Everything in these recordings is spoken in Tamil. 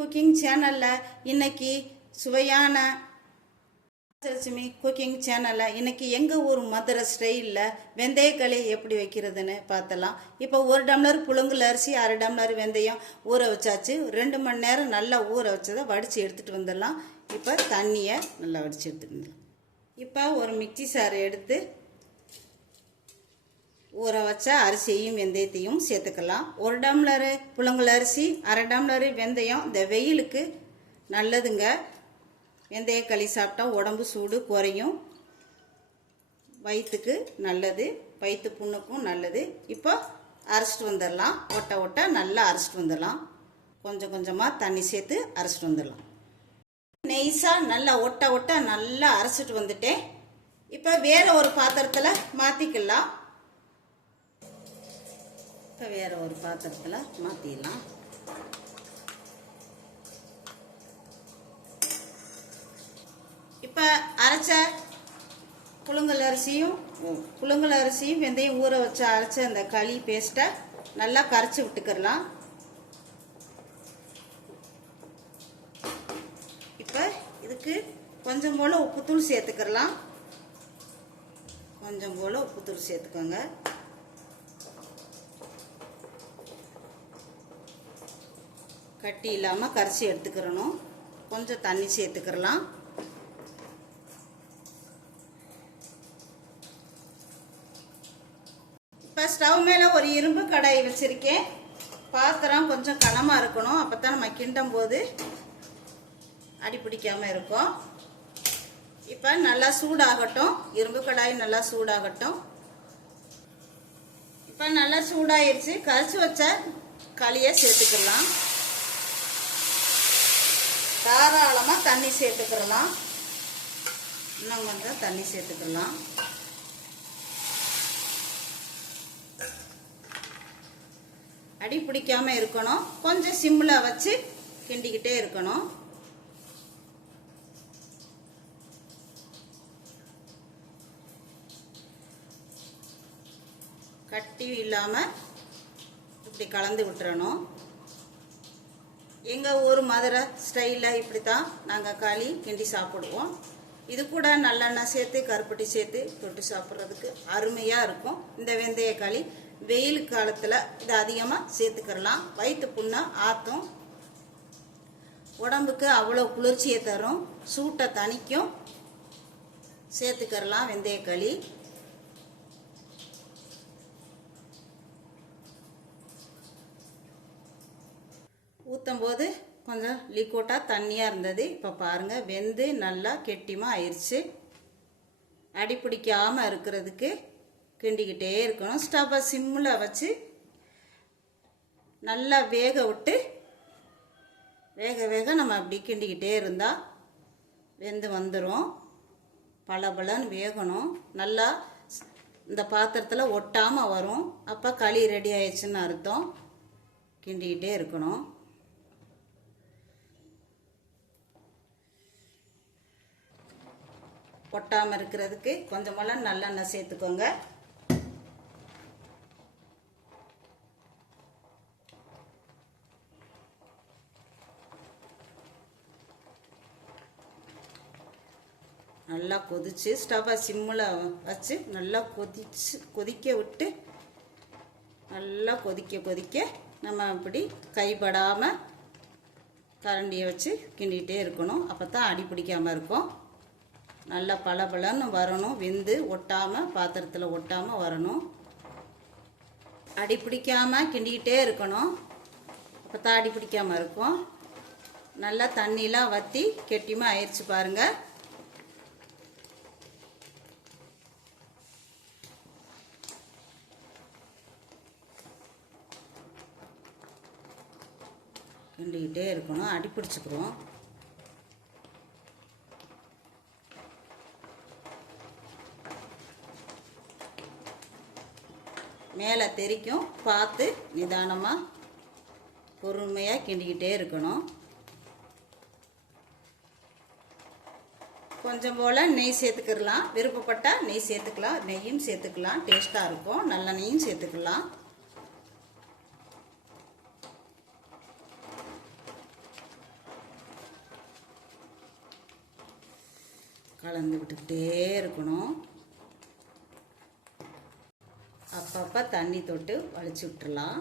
குக்கிங் சேனலில் இன்னைக்கு சுவையான லட்சுமி குக்கிங் சேனலில் இன்னைக்கு எங்கள் ஊர் மதுரை ஸ்டைலில் வெந்தயக்களி எப்படி வைக்கிறதுன்னு பார்த்தலாம். இப்போ 1 டம்ளர் புழுங்கல் அரிசி, 1/2 டம்ளர் வெந்தயம் ஊற வச்சாச்சு. 2 மணி நேரம் நல்லா ஊற வச்சதை வடித்து எடுத்துகிட்டு வந்துடலாம். இப்போ தண்ணியை நல்லா வடித்து எடுத்துகிட்டு வந்துடலாம். இப்போ ஒரு மிக்சி சாறு எடுத்து ஊற வச்ச அரிசியையும் வெந்தயத்தையும் சேர்த்துக்கலாம். 1 டம்ளர் புழுங்கல் அரிசி, 1/2 டம்ளர் வெந்தயம். இந்த வெயிலுக்கு நல்லதுங்க. வெந்தயக்களி சாப்பிட்டா உடம்பு சூடு குறையும், வயிற்றுக்கு நல்லது, வயிற்று புண்ணுக்கும் நல்லது. இப்போ அரைச்சிட்டு வந்துடலாம். ஒட்ட நல்லா அரைச்சிட்டு வந்துடலாம். கொஞ்சம் கொஞ்சமாக தண்ணி சேர்த்து அரைச்சிட்டு வந்துடலாம். நெய்ஸாக நல்லா ஒட்ட நல்லா அரைச்சிட்டு வந்துட்டேன். இப்போ வேற ஒரு பாத்திரத்தில் மாற்றிக்கலாம். இப்போ வேற ஒரு பாத்திரத்தில் மாற்றிடலாம். இப்போ அரைச்ச புழுங்கல் அரிசியும் வெந்தயம் ஊற வச்ச அரைச்ச அந்த களி பேஸ்ட்டை நல்லா கரைச்சி விட்டுக்கிறலாம். இப்போ இதுக்கு கொஞ்சம் போல் உப்புத்தூள் சேர்த்துக்கிறலாம். கொஞ்சம் போல் உப்புத்தூள் சேர்த்துக்கோங்க. கட்டி இல்லாமல் கரைச்சி எடுத்துக்கிறணும். கொஞ்சம் தண்ணி சேர்த்துக்கிறலாம். இப்போ ஸ்டவ் மேலே ஒரு இரும்பு கடாய் வச்சுருக்கேன். பாத்திரம் கொஞ்சம் கனமாக இருக்கணும், அப்போ தான் நம்ம கிண்டும் போது அடி பிடிக்காமல் இருக்கும். இப்போ நல்லா சூடாகட்டும். இரும்பு கடாய் நல்லா சூடாகட்டும். இப்போ நல்லா சூடாயிருச்சு. கரைச்சி வச்ச களியை சேர்த்துக்கலாம். தாராளமாக தண்ணி சேர்த்துக்கலாம். இன்னும் கொஞ்சம் தண்ணி சேர்த்துக்கலாம். அடி பிடிக்காம இருக்கணும். கொஞ்சம் சிம்மில் வச்சு கிண்டிக்கிட்டே இருக்கணும். கட்டி இல்லாமல் இப்படி கலந்து விட்டுறணும். எங்கள் ஊர் மதுரை ஸ்டைலில் இப்படி தான் நாங்கள் களி கிண்டி சாப்பிடுவோம். இது கூட நல்லெண்ணெய் சேர்த்து கருப்பட்டி சேர்த்து தொட்டு சாப்பிட்றதுக்கு அருமையாக இருக்கும். இந்த வெந்தய களி வெயில் காலத்தில் இது அதிகமாக சேர்த்துக்கிறலாம். வயிற்று புண்ணை ஆற்றும், உடம்புக்கு அவ்வளோ குளிர்ச்சியை தரும், சூட்டை தணிக்கும். சேர்த்துக்கிறலாம் வெந்தய களி. ஊற்றும் போது கொஞ்சம் லிக்விட்டாக தண்ணியாக இருந்தது. இப்போ பாருங்கள், வெந்து நல்லா கெட்டியமாக ஆயிடுச்சு. அடி பிடிக்காமல் இருக்கிறதுக்கு கிண்டிக்கிட்டே இருக்கணும். ஸ்டவ்வை சிம்மில் வச்சு நல்லா வேக விட்டு வேக நம்ம அப்படி கிண்டிக்கிட்டே இருந்தால் வெந்து வந்துடும். பலன்னு வேகணும். நல்லா இந்த பாத்திரத்தில் ஒட்டாமல் வரும். அப்போ களி ரெடி ஆயிடுச்சுன்னு அர்த்தம். கிண்டிக்கிட்டே இருக்கணும். ஒட்டாமல் இருக்கிறதுக்கு கொஞ்சமெல்லாம் நல்லெண்ணெய் சேர்த்துக்கோங்க. நல்லா கொதிச்சு ஸ்டவ்வை சிம்மில் வச்சு நல்லா கொதிக்க விட்டு நல்லா கொதிக்க நம்ம இப்படி கைப்படாமல் கரண்டியை வச்சு கிண்டிகிட்டே இருக்கணும். அப்போ தான் அடி பிடிக்காமல் இருக்கும். நல்லா பலன்னு வரணும். வெந்து ஒட்டாமல், பாத்திரத்தில் ஒட்டாமல் வரணும். அடி பிடிக்காமல் கிண்டிக்கிட்டே இருக்கணும். அப்போ தான் அடி பிடிக்காமல் இருக்கும். நல்லா தண்ணியெலாம் வற்றி கெட்டியமாக ஆயிடுச்சு பாருங்கள். கிண்டிக்கிட்டே இருக்கணும். அடி பிடிச்சிக்கிறோம். மேலே தெரிக்கும். பார்த்து நிதானமாக பொறுமையாக கிண்டிக்கிட்டே இருக்கணும். கொஞ்சம் போல் நெய் சேர்த்துக்கலாம். விருப்பப்பட்டால் நெய் சேர்த்துக்கலாம். நெய்யும் சேர்த்துக்கலாம், டேஸ்ட்டாக இருக்கும். நல்லெண்ணெயும் சேர்த்துக்கலாம். கலந்து விட்டுக்கிட்டே இருக்கணும். அப்பப்போ தண்ணி தொட்டு வலிச்சு விட்டுறலாம்.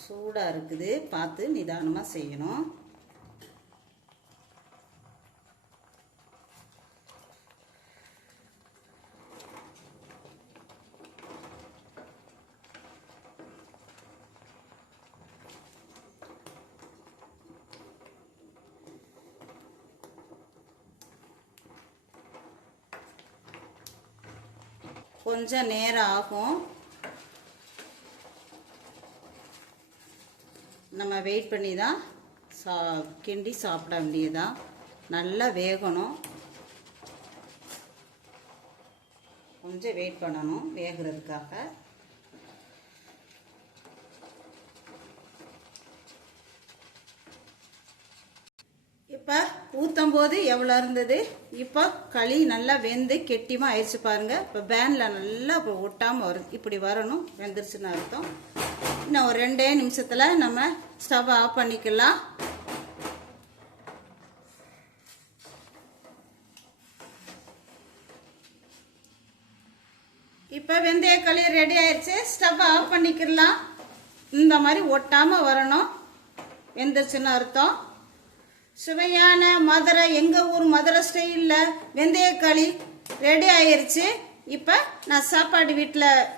சூடாக இருக்குது, பார்த்து நிதானமாக செய்யணும். கொஞ்சம் நேரம் ஆகும். நம்ம வெயிட் பண்ணி தான் கிண்டி சாப்பிட வேண்டியதான். நல்லா வேகணும். கொஞ்சம் வெயிட் பண்ணணும் வேகிறதுக்காக. இப்போ ஊற்றும் போது எவ்வளோ இருந்தது, இப்போ களி நல்லா வெந்து கெட்டியமாக ஆயிடுச்சு பாருங்கள். இப்போ பேனில் நல்லா இப்போ ஒட்டாமல் வருது. இப்படி வரணும், வெந்துருச்சுன்னு அர்த்தம். இன்னும் ஒரு 2 நிமிஷத்தில் நம்ம ஸ்டவ் ஆஃப் பண்ணிக்கலாம். இப்போ வெந்தய களி ரெடி ஆயிடுச்சு. ஸ்டவ் ஆஃப் பண்ணிக்கலாம். இந்த மாதிரி ஒட்டாமல் வரணும், வெந்துருச்சுன்னு அர்த்தம். சுவையான மதுரை, எங்கள் ஊர் மதுரை ஸ்டைலில் வெந்தய களி ரெடி ஆயிடுச்சு. இப்போ நான் சாப்பாடு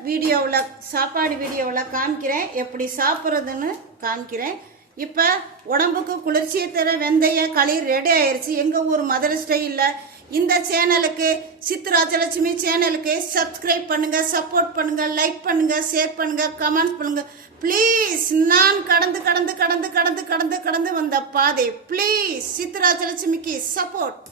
வீடியோவில் காமிக்கிறேன், எப்படி சாப்பிட்றதுன்னு காமிக்கிறேன். இப்போ உடம்புக்கு குளிர்ச்சியை தர வெந்தய களி ரெடி ஆயிடுச்சு எங்கள் ஊர் மதுரை ஸ்டைலில். இந்த சேனலுக்கு, சித்து ராஜலட்சுமி சேனலுக்கு சப்ஸ்கிரைப் பண்ணுங்க, சப்போர்ட் பண்ணுங்க, லைக் பண்ணுங்க, ஷேர் பண்ணுங்க, கமெண்ட் பண்ணுங்க ப்ளீஸ். நான் கடந்து வந்த பாதை ப்ளீஸ். Sidhu ராஜலட்சுமிக்கு support.